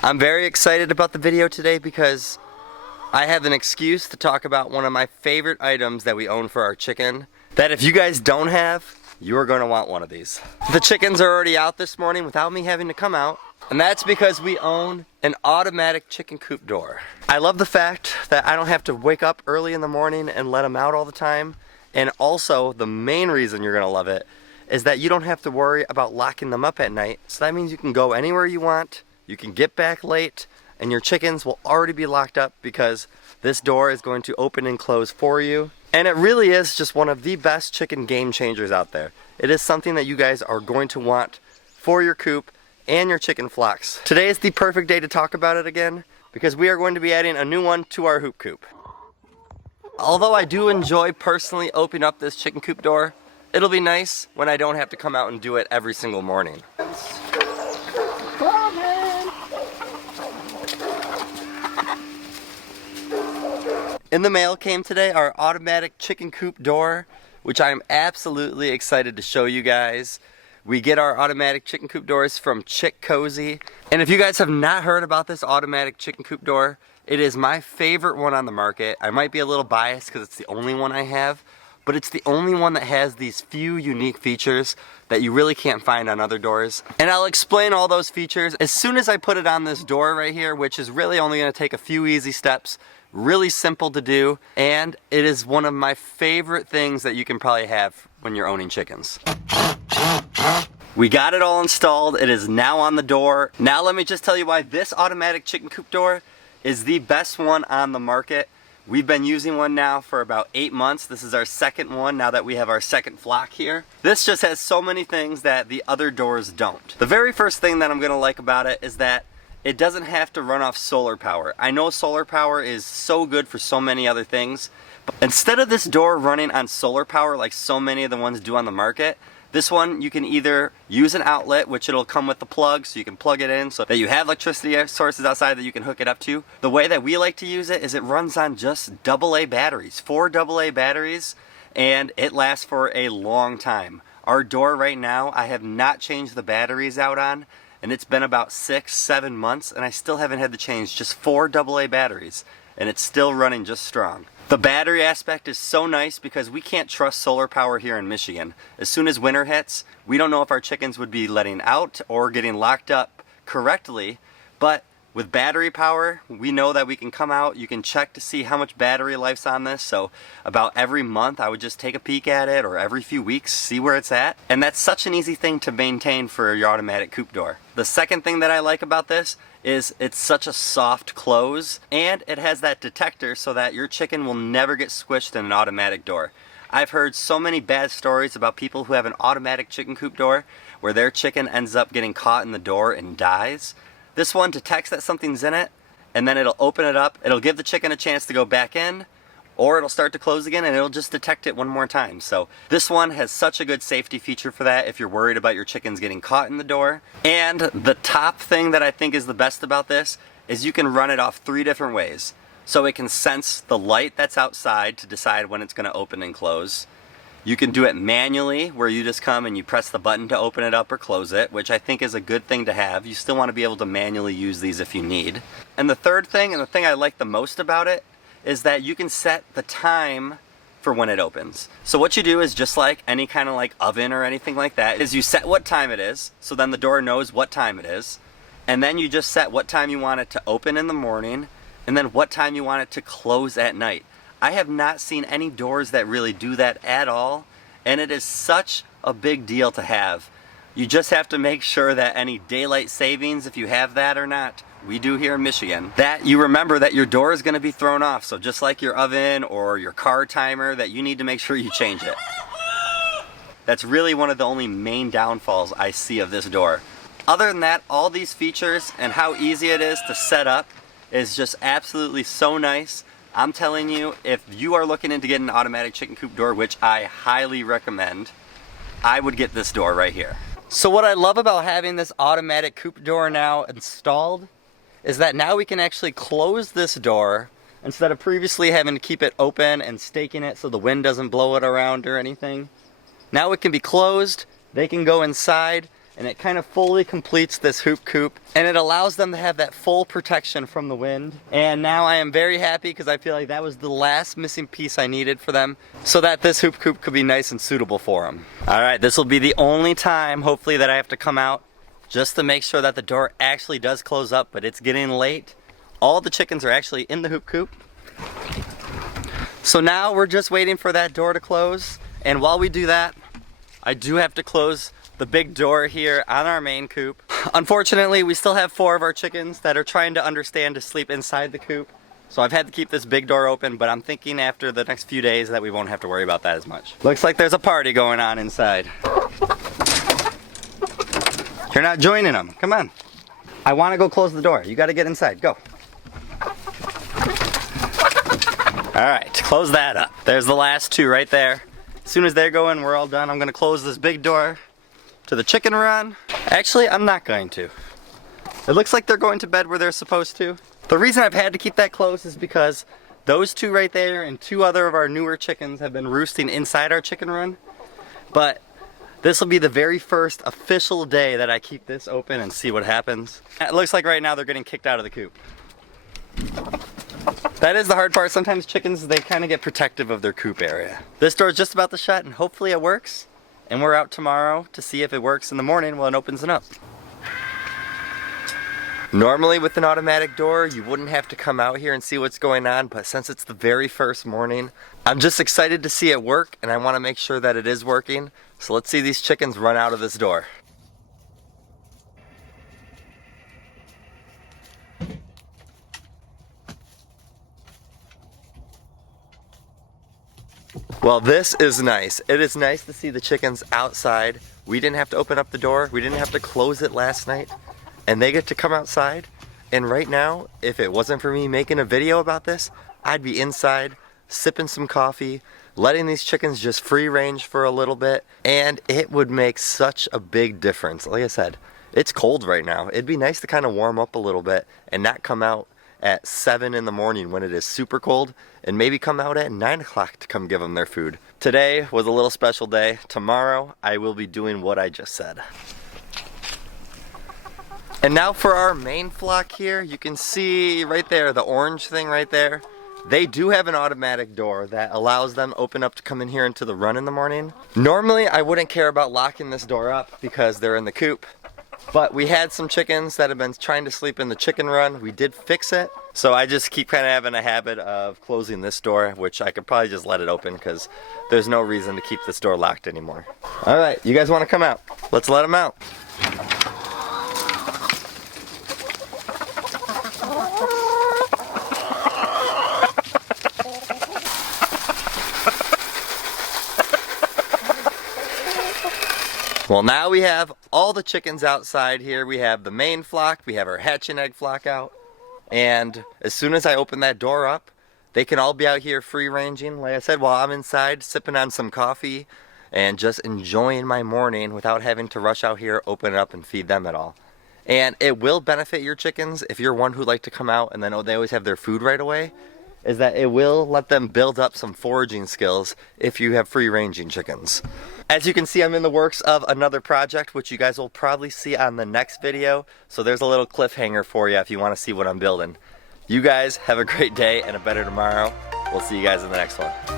I'm very excited about the video today because I have an excuse to talk about one of my favorite items that we own for our chicken that if you guys don't have, you are going to want one of these. The chickens are already out this morning without me having to come out, and that's because we own an automatic chicken coop door. I love the fact that I don't have to wake up early in the morning and let them out all the time, and also the main reason you're going to love it is that you don't have to worry about locking them up at night. So that means you can go anywhere you want, you can get back late, and your chickens will already be locked up because this door is going to open and close for you. And it really is just one of the best chicken game changers out there. It is something that you guys are going to want for your coop and your chicken flocks. Today is the perfect day to talk about it again because we are going to be adding a new one to our hoop coop. Although I do enjoy personally opening up this chicken coop door, it'll be nice when I don't have to come out and do it every single morning. In the mail came today our automatic chicken coop door, which I am absolutely excited to show you guys. We get our automatic chicken coop doors from Chick Cozy. And if you guys have not heard about this automatic chicken coop door, it is my favorite one on the market. I might be a little biased because it's the only one I have, but it's the only one that has these few unique features that you really can't find on other doors. And I'll explain all those features as soon as I put it on this door right here, which is really only going to take a few easy steps. Really simple to do, and it is one of my favorite things that you can probably have when you're owning chickens. We got it all installed. It is now on the door. Now let me just tell you why this automatic chicken coop door is the best one on the market. We've been using one now for about 8 months. This is our second one now that we have our second flock here. This just has so many things that the other doors don't. The very first thing that I'm gonna like about it is that it doesn't have to run off solar power. I know solar power is so good for so many other things, but instead of this door running on solar power like so many of the ones do on the market, this one you can either use an outlet, which it'll come with the plug, so you can plug it in so that you have electricity sources outside that you can hook it up to. The way that we like to use it is it runs on just AA batteries, 4 AA batteries, and it lasts for a long time. Our door right now, I have not changed the batteries out on, and it's been about 6-7 months and I still haven't had to change just 4 AA batteries, and it's still running just strong. The battery aspect is so nice because we can't trust solar power here in Michigan. As soon as winter hits, we don't know if our chickens would be letting out or getting locked up correctly, but with battery power, we know that we can come out, you can check to see how much battery life's on this, so about every month I would just take a peek at it, or every few weeks, see where it's at. And that's such an easy thing to maintain for your automatic coop door. The second thing that I like about this is it's such a soft close, and it has that detector so that your chicken will never get squished in an automatic door. I've heard so many bad stories about people who have an automatic chicken coop door where their chicken ends up getting caught in the door and dies. This one detects that something's in it, and then it'll open it up, it'll give the chicken a chance to go back in, or it'll start to close again and it'll just detect it one more time. So this one has such a good safety feature for that if you're worried about your chickens getting caught in the door. And the top thing that I think is the best about this is you can run it off 3 different ways. So it can sense the light that's outside to decide when it's going to open and close. You can do it manually, where you just come and you press the button to open it up or close it, which I think is a good thing to have. You still want to be able to manually use these if you need. And the third thing, and the thing I like the most about it, is that you can set the time for when it opens. So what you do is just like any kind of like oven or anything like that, is you set what time it is, so then the door knows what time it is, and then you just set what time you want it to open in the morning, and then what time you want it to close at night. I have not seen any doors that really do that at all, and it is such a big deal to have. You just have to make sure that any daylight savings, if you have that or not, we do here in Michigan, that you remember that your door is going to be thrown off. So just like your oven or your car timer, that you need to make sure you change it. That's really one of the only main downfalls I see of this door. Other than that, all these features and how easy it is to set up is just absolutely so nice. I'm telling you, if you are looking into getting an automatic chicken coop door, which I highly recommend, I would get this door right here. So what I love about having this automatic coop door now installed is that now we can actually close this door instead of previously having to keep it open and staking it so the wind doesn't blow it around or anything. Now it can be closed, they can go inside, and it kind of fully completes this hoop coop, and it allows them to have that full protection from the wind. And now I am very happy because I feel like that was the last missing piece I needed for them so that this hoop coop could be nice and suitable for them. All right, this will be the only time hopefully that I have to come out just to make sure that the door actually does close up, but it's getting late. All the chickens are actually in the hoop coop. So now we're just waiting for that door to close, and while we do that, I do have to close the big door here on our main coop. Unfortunately, we still have 4 of our chickens that are trying to understand to sleep inside the coop. So I've had to keep this big door open, but I'm thinking after the next few days that we won't have to worry about that as much. Looks like there's a party going on inside. You're not joining them. Come on. I want to go close the door. You got to get inside. Go. All right, close that up. There's the last 2 right there. As soon as they're going, we're all done. I'm going to close this big door to the chicken run. Actually, I'm not going to. It looks like they're going to bed where they're supposed to. The reason I've had to keep that closed is because those 2 right there and 2 other of our newer chickens have been roosting inside our chicken run. But this will be the very first official day that I keep this open and see what happens. It looks like right now they're getting kicked out of the coop. That is the hard part. Sometimes chickens, they kind of get protective of their coop area. This door is just about to shut, and hopefully it works. And we're out tomorrow to see if it works in the morning when it opens it up. Normally with an automatic door, you wouldn't have to come out here and see what's going on, but since it's the very first morning, I'm just excited to see it work, and I want to make sure that it is working. So let's see these chickens run out of this door. Well, this is nice. It is nice to see the chickens outside. We didn't have to open up the door. We didn't have to close it last night. And they get to come outside. And right now, if it wasn't for me making a video about this, I'd be inside, sipping some coffee, letting these chickens just free range for a little bit. And it would make such a big difference. Like I said, it's cold right now. It'd be nice to kind of warm up a little bit and not come out at 7 in the morning when it is super cold, and maybe come out at 9 o'clock to come give them their food. Today was a little special day. Tomorrow I will be doing what I just said. And now for our main flock here, you can see right there, the orange thing right there. They do have an automatic door that allows them open up to come in here into the run in the morning. Normally I wouldn't care about locking this door up because they're in the coop. But we had some chickens that have been trying to sleep in the chicken run. We did fix it. So I just keep kind of having a habit of closing this door, which I could probably just let it open because there's no reason to keep this door locked anymore. All right, you guys want to come out? Let's let them out. Well, now we have all the chickens outside here. We have the main flock, we have our hatching egg flock out, and as soon as I open that door up, they can all be out here free ranging, like I said, while I'm inside sipping on some coffee and just enjoying my morning without having to rush out here, open it up, and feed them at all. And it will benefit your chickens if you're one who like to come out and then they always have their food right away, is that it will let them build up some foraging skills if you have free ranging chickens. As you can see, I'm in the works of another project, which you guys will probably see on the next video. So there's a little cliffhanger for you if you want to see what I'm building. You guys have a great day and a better tomorrow. We'll see you guys in the next one.